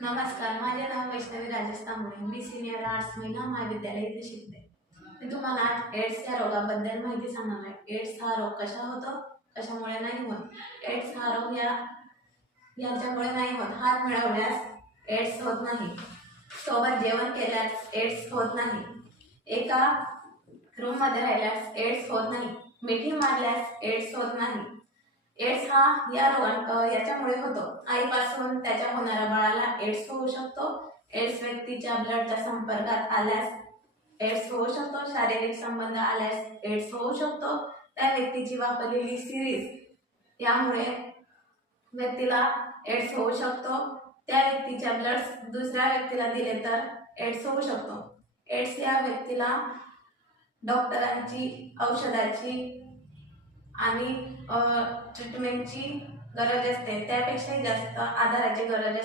नमस्कार, माझे नाव वैष्णवी राजेश तांबोळे. मी senior arts महिला महाविद्यालय इथे शिकते. मी तुम्हाला आज एड्स या रोगाबद्दल माहिती सांगणार आहे. एड्स हा रोग कशा होतो, कशामुळे नाही होत. एड्स हा रोग याच्यामुळे नाही होत. हात मिळवल्यास एड्स होत नाही, सोबत जेवण केल्यास एड्स होत नाही, एका रूममध्ये राहिल्यास एड्स होत नाही, मिठी मारल्यास एड्स होत नाही. एड्स हा याच्यामुळे होतो. आईपासून त्याच्या होणाऱ्या बाळाला एड्स होऊ शकतो. एड्स व्यक्तीच्या ब्लडच्या संपर्कात आल्यास एड्स होऊ शकतो. शारीरिक संबंध आल्यास एड्स होऊ शकतो. त्या व्यक्तीची वापरलेली सिरीज यामुळे व्यक्तीला एड्स होऊ शकतो. त्या व्यक्तीच्या ब्लड दुसऱ्या व्यक्तीला दिले तर एड्स होऊ शकतो. एड्स या व्यक्तीला डॉक्टरांची, औषधाची आणि ट्रीटमेंटची गरज असते, त्यापेक्षाही जास्त आधाराची गरज असते.